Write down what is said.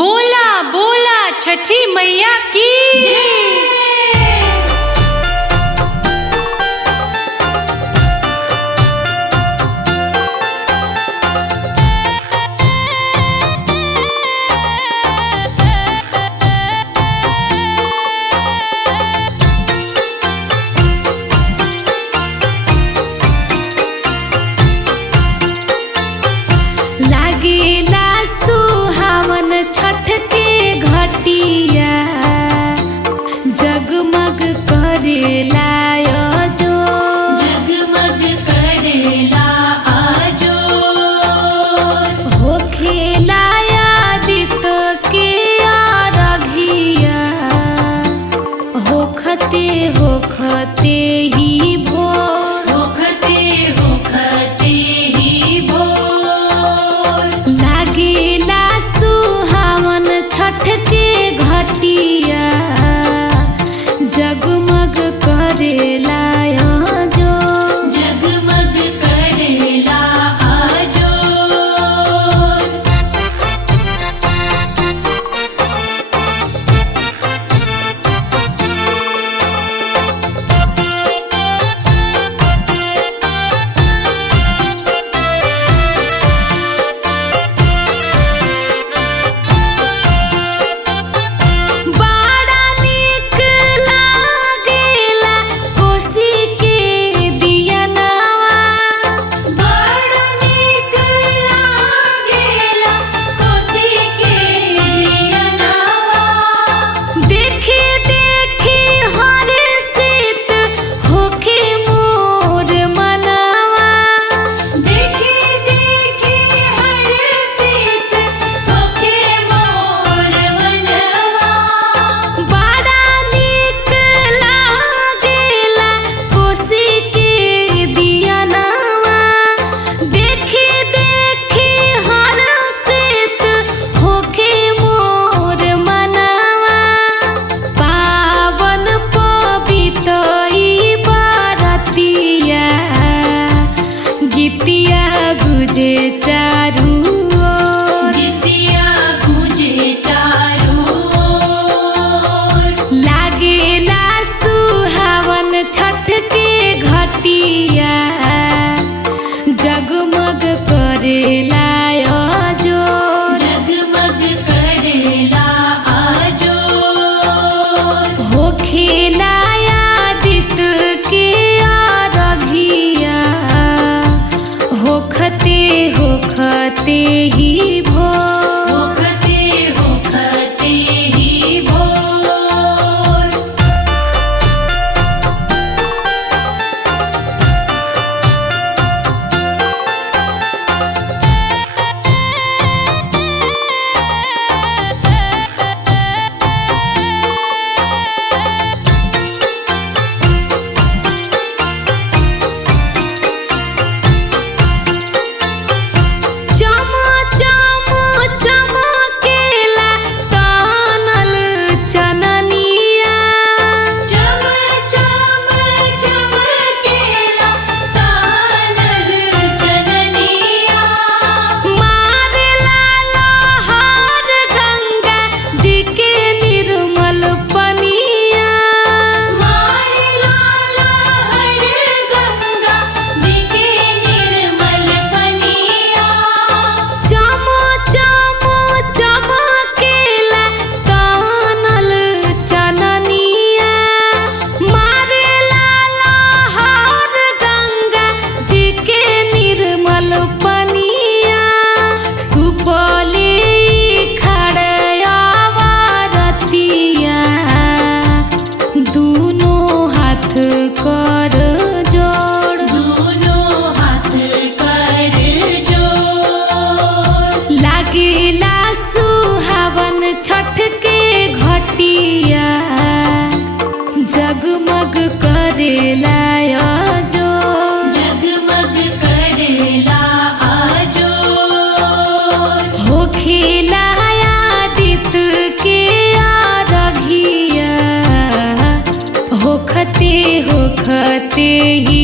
बोला बोला छठी मैया की जय। लागेला सुहावन छठ के घटिया, जगमग करेला आजो, जगमग करेला आजो। होखेला आदित्य के आराधिया, होखते होखते ही भोर, होखते होखते ही भोर। लागेला सुहावन छठ के घटिया, जगमग करेला आजो, जगमग करेला आजो। बड़ा नीक लागेला कोसी के दियनवा, बड़ा नीक लागेला कोसी के दियनवा। देखे देखे हर्षित होखे मोर मनवा, देखे देखे हर्षित होखे मोर मनवा। बड़ा नीक लागेला कोसी के दियनवा, देखे देखे हर्षित होखे मोर मनवा। पावन पवित्र ई बरतिया, गीतिया गुजे चारू ओर, गीतिया गूंजे चारू ओर। लागेला सुहावन छठ के घटिया, जगमग करेला आजो, जगमग करेला आजो। होखेला आदित्य के आराधिया, होखते होखते ही भोर, होखते होखते ही भोर। चम चम चमकेला तानल चननिया, चम चम चमकेला तानल चननिया। मारेला लहर गंगा जी के निर्मल पनिया, मारेला लहर गंगा जी के निर्मल पनिया। चम चम चमकेला तानल चननिया, मारेला लहर गंगा जी के निर्मल पनिया। सुपली खड़ावा रतिया, दूनो हाथ कर जोड़, दोनों हाथ कर जोड़। लागेला सुहावन छठ के घटिया, जगमग करेला आजो, जगमग करेला आजो। होखेला आदित्य के आराधिया, होखते होखते ही